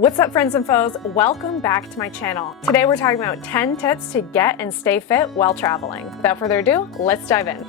What's up, friends and foes? Welcome back to my channel. Today we're talking about 10 tips to get and stay fit while traveling. Without further ado, let's dive in.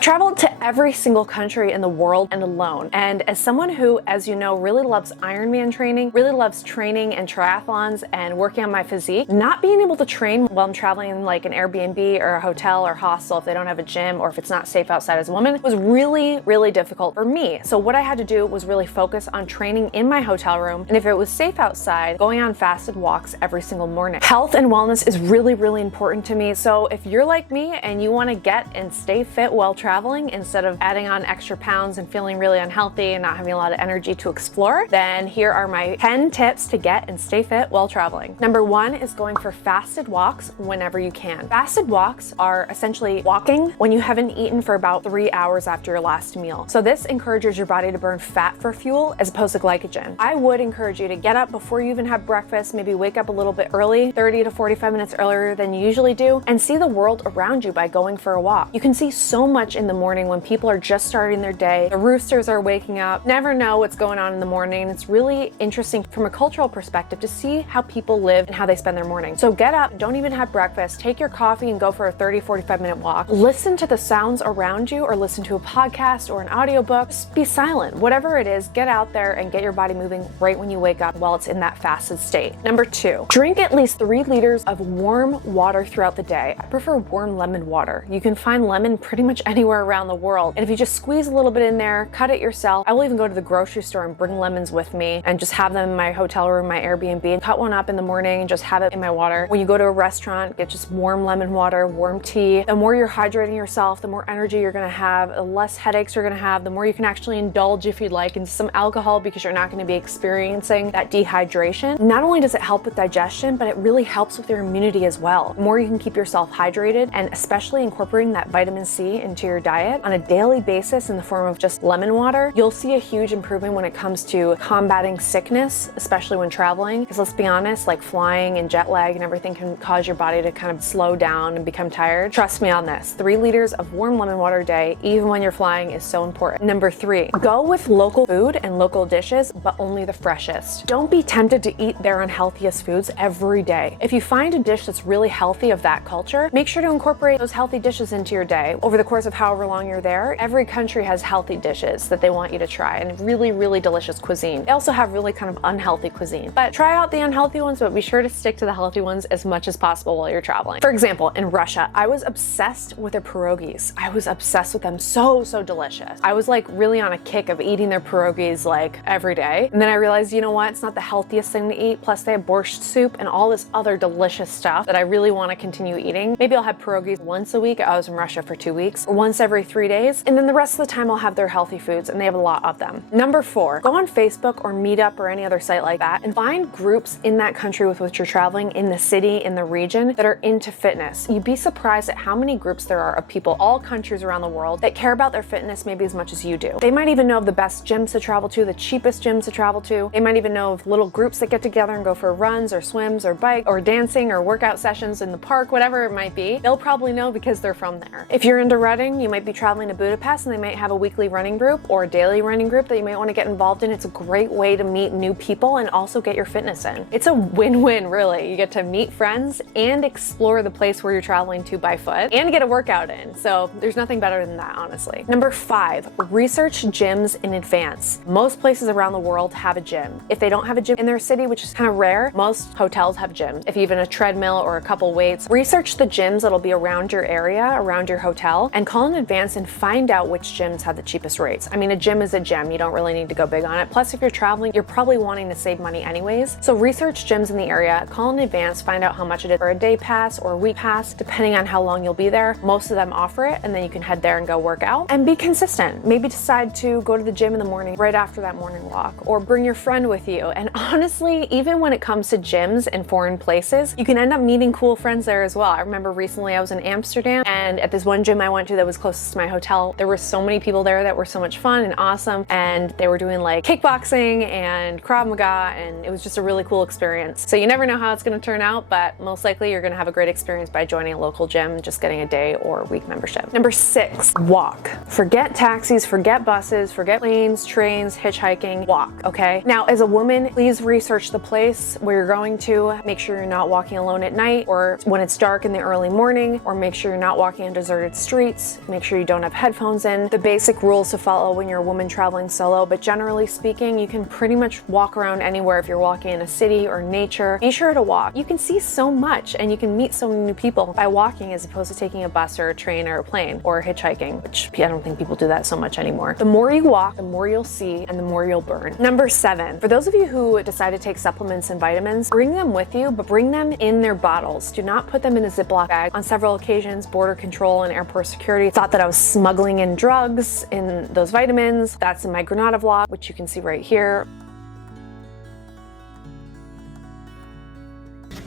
Traveled to every single country in the world and alone. And as someone who, as you know, really loves Ironman training, really loves training and triathlons and working on my physique, not being able to train while I'm traveling in like an Airbnb or a hotel or hostel if they don't have a gym or if it's not safe outside as a woman was really, really difficult for me. So what I had to do was really focus on training in my hotel room. And if it was safe outside, going on fasted walks every single morning. Health and wellness is really, really important to me. So if you're like me and you want to get and stay fit while traveling, instead of adding on extra pounds and feeling really unhealthy and not having a lot of energy to explore, then here are my 10 tips to get and stay fit while traveling. Number 1 is going for fasted walks whenever you can. Fasted walks are essentially walking when you haven't eaten for about 3 hours after your last meal. So this encourages your body to burn fat for fuel as opposed to glycogen. I would encourage you to get up before you even have breakfast, maybe wake up a little bit early, 30 to 45 minutes earlier than you usually do, and see the world around you by going for a walk. You can see so much in the morning when people are just starting their day. The roosters are waking up. Never know what's going on in the morning. It's really interesting from a cultural perspective to see how people live and how they spend their morning. So get up, don't even have breakfast, take your coffee and go for a 30, 45 minute walk. Listen to the sounds around you or listen to a podcast or an audiobook. Just be silent. Whatever it is, get out there and get your body moving right when you wake up while it's in that fasted state. Number 2, drink at least 3 liters of warm water throughout the day. I prefer warm lemon water. You can find lemon pretty much anywhere around the world. And if you just squeeze a little bit in there, cut it yourself. I will even go to the grocery store and bring lemons with me and just have them in my hotel room, my Airbnb, and cut one up in the morning and just have it in my water. When you go to a restaurant, get just warm lemon water, warm tea. The more you're hydrating yourself, the more energy you're gonna have, the less headaches you're gonna have, the more you can actually indulge if you'd like in some alcohol because you're not gonna be experiencing that dehydration. Not only does it help with digestion, but it really helps with your immunity as well. The more you can keep yourself hydrated and especially incorporating that vitamin C into your diet on a daily basis in the form of just lemon water, you'll see a huge improvement when it comes to combating sickness, especially when traveling. Because let's be honest, like flying and jet lag and everything can cause your body to kind of slow down and become tired. Trust me on this. 3 liters of warm lemon water a day, even when you're flying, is so important. Number 3, go with local food and local dishes, but only the freshest. Don't be tempted to eat their unhealthiest foods every day. If you find a dish that's really healthy of that culture, make sure to incorporate those healthy dishes into your day. Over the course of however long you're there, every country has healthy dishes that they want you to try and really, really delicious cuisine. They also have really kind of unhealthy cuisine, but try out the unhealthy ones, but be sure to stick to the healthy ones as much as possible while you're traveling. For example, in Russia, I was obsessed with their pierogies. I was obsessed with them. So delicious. I was like really on a kick of eating their pierogies like every day. And then I realized, you know what? It's not the healthiest thing to eat. Plus they have borscht soup and all this other delicious stuff that I really want to continue eating. Maybe I'll have pierogies once a week. I was in Russia for 2 weeks, or once every 3 days. And then the rest of the time I'll have their healthy foods, and they have a lot of them. Number 4, go on Facebook or Meetup or any other site like that and find groups in that country with which you're traveling, in the city, in the region, that are into fitness. You'd be surprised at how many groups there are of people, all countries around the world, that care about their fitness maybe as much as you do. They might even know of the best gyms to travel to, the cheapest gyms to travel to. They might even know of little groups that get together and go for runs or swims or bike or dancing or workout sessions in the park, whatever it might be. They'll probably know because they're from there. If you're into running, you might be traveling to Budapest and they might have a weekly running group or a daily running group that you might want to get involved in. It's a great way to meet new people and also get your fitness in. It's a win-win, really. You get to meet friends and explore the place where you're traveling to by foot and get a workout in. So there's nothing better than that, honestly. Number 5, research gyms in advance. Most places around the world have a gym. If they don't have a gym in their city, which is kind of rare, most hotels have gyms. If even a treadmill or a couple weights, research the gyms that'll be around your area, around your hotel, and call in advance and find out which gyms have the cheapest rates. I mean, a gym is a gym. You don't really need to go big on it. Plus, if you're traveling, you're probably wanting to save money anyways. So research gyms in the area, call in advance, find out how much it is for a day pass or a week pass, depending on how long you'll be there. Most of them offer it, and then you can head there and go work out and be consistent. Maybe decide to go to the gym in the morning right after that morning walk, or bring your friend with you. And honestly, even when it comes to gyms in foreign places, you can end up meeting cool friends there as well. I remember recently I was in Amsterdam, and at this one gym I went to that was closest to my hotel. There were so many people there that were so much fun and awesome, and they were doing like kickboxing and Krav Maga, and it was just a really cool experience. So you never know how it's going to turn out, but most likely you're going to have a great experience by joining a local gym, just getting a day or week membership. Number 6, walk. Forget taxis, forget buses, forget planes, trains, hitchhiking, walk, okay? Now, as a woman, please research the place where you're going to. Make sure you're not walking alone at night or when it's dark in the early morning, or make sure you're not walking on deserted streets. Make sure you don't have headphones in. The basic rules to follow when you're a woman traveling solo, but generally speaking, you can pretty much walk around anywhere if you're walking in a city or nature. Be sure to walk. You can see so much and you can meet so many new people by walking as opposed to taking a bus or a train or a plane or hitchhiking, which I don't think people do that so much anymore. The more you walk, the more you'll see and the more you'll burn. Number 7, for those of you who decide to take supplements and vitamins, bring them with you, but bring them in their bottles. Do not put them in a Ziploc bag. On several occasions, border control and airport security thought that I was smuggling in drugs in those vitamins. That's in my Granada vlog, which you can see right here.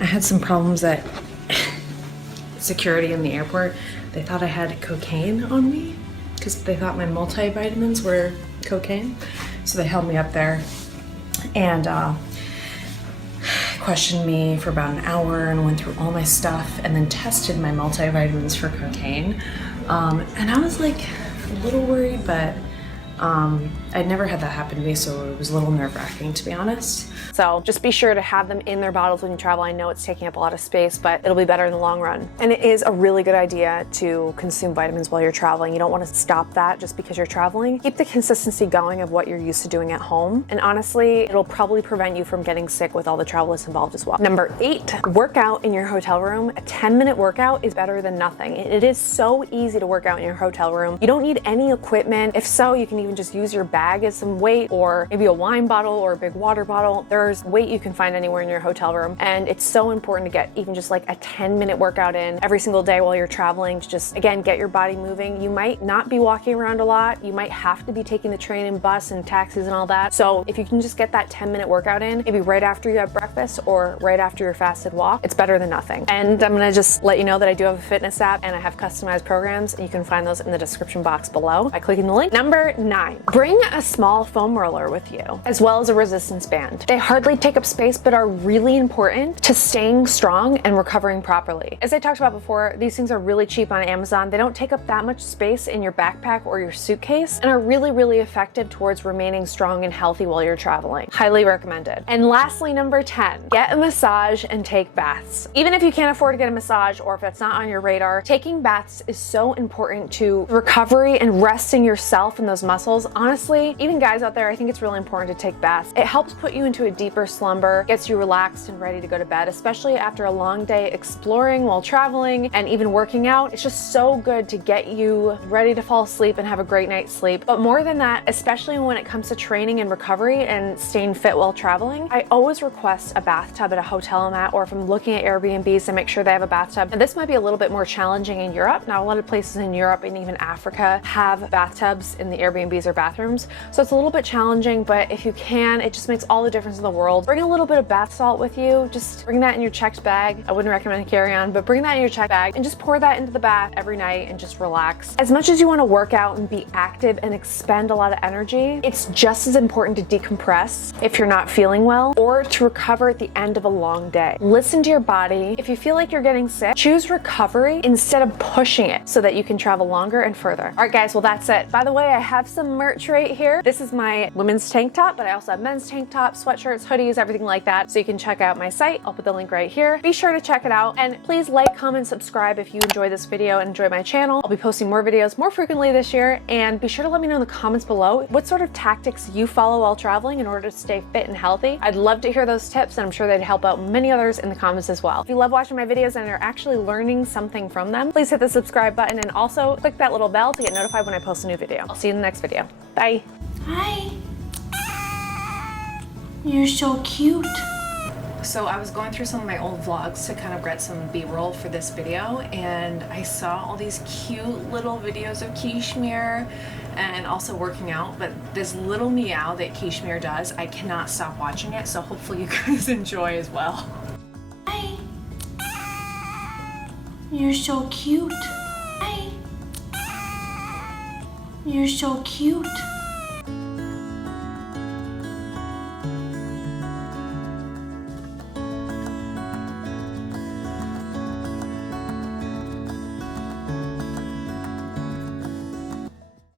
I had some problems at security in the airport. They thought I had cocaine on me because they thought my multivitamins were cocaine. So they held me up there and questioned me for about an hour and went through all my stuff and then tested my multivitamins for cocaine. And I was like a little worried, but I'd never had that happen to me, so it was a little nerve-wracking, to be honest. So just be sure to have them in their bottles when you travel. I know it's taking up a lot of space, but it'll be better in the long run. And it is a really good idea to consume vitamins while you're traveling. You don't want to stop that just because you're traveling. Keep the consistency going of what you're used to doing at home. And honestly, it'll probably prevent you from getting sick with all the travel that's involved as well. Number 8, work out in your hotel room. A 10-minute workout is better than nothing. It is so easy to work out in your hotel room. You don't need any equipment. If so, you can even just use your bag as some weight, or maybe a wine bottle or a big water bottle. There's weight you can find anywhere in your hotel room, and it's so important to get even just like a 10-minute workout in every single day while you're traveling to just, again, get your body moving. You might not be walking around a lot. You might have to be taking the train and bus and taxis and all that. So if you can just get that 10-minute workout in, maybe right after you have breakfast or right after your fasted walk, it's better than nothing. And I'm gonna just let you know that I do have a fitness app and I have customized programs, and you can find those in the description box below by clicking the link. Number 9, bring a small foam roller with you, as well as a resistance band. They hardly take up space, but are really important to staying strong and recovering properly. As I talked about before, these things are really cheap on Amazon. They don't take up that much space in your backpack or your suitcase and are really, really effective towards remaining strong and healthy while you're traveling. Highly recommended. And lastly, number 10, get a massage and take baths. Even if you can't afford to get a massage, or if that's not on your radar, taking baths is so important to recovery and resting yourself and those muscles. Honestly, even guys out there, I think it's really important to take baths. It helps put you into a deeper slumber, gets you relaxed and ready to go to bed, especially after a long day exploring while traveling and even working out. It's just so good to get you ready to fall asleep and have a great night's sleep. But more than that, especially when it comes to training and recovery and staying fit while traveling, I always request a bathtub at a hotel I'm at, or if I'm looking at Airbnbs, to make sure they have a bathtub. And this might be a little bit more challenging in Europe. Not a lot of places in Europe and even Africa have bathtubs in the Airbnbs or bathrooms. So it's a little bit challenging, but if you can, it just makes all the difference in the world. Bring a little bit of bath salt with you. Just bring that in your checked bag. I wouldn't recommend a carry-on, but bring that in your checked bag and just pour that into the bath every night and just relax. As much as you want to work out and be active and expend a lot of energy, it's just as important to decompress if you're not feeling well, or to recover at the end of a long day. Listen to your body. If you feel like you're getting sick, choose recovery instead of pushing it so that you can travel longer and further. All right, guys, well, that's it. By the way, I have some merch right here. This is my women's tank top, but I also have men's tank tops, sweatshirts, hoodies, everything like that. So you can check out my site. I'll put the link right here. Be sure to check it out, and please like, comment, subscribe if you enjoy this video and enjoy my channel. I'll be posting more videos more frequently this year, and be sure to let me know in the comments below what sort of tactics you follow while traveling in order to stay fit and healthy. I'd love to hear those tips, and I'm sure they'd help out many others in the comments as well. If you love watching my videos and are actually learning something from them, please hit the subscribe button and also click that little bell to get notified when I post a new video. I'll see you in the next video. Bye. Hi. You're so cute. So I was going through some of my old vlogs to kind of get some B-roll for this video, and I saw all these cute little videos of Kishmir and also working out, but this little meow that Kishmir does, I cannot stop watching it, so hopefully you guys enjoy as well. Hi. You're so cute. Hi. You're so cute.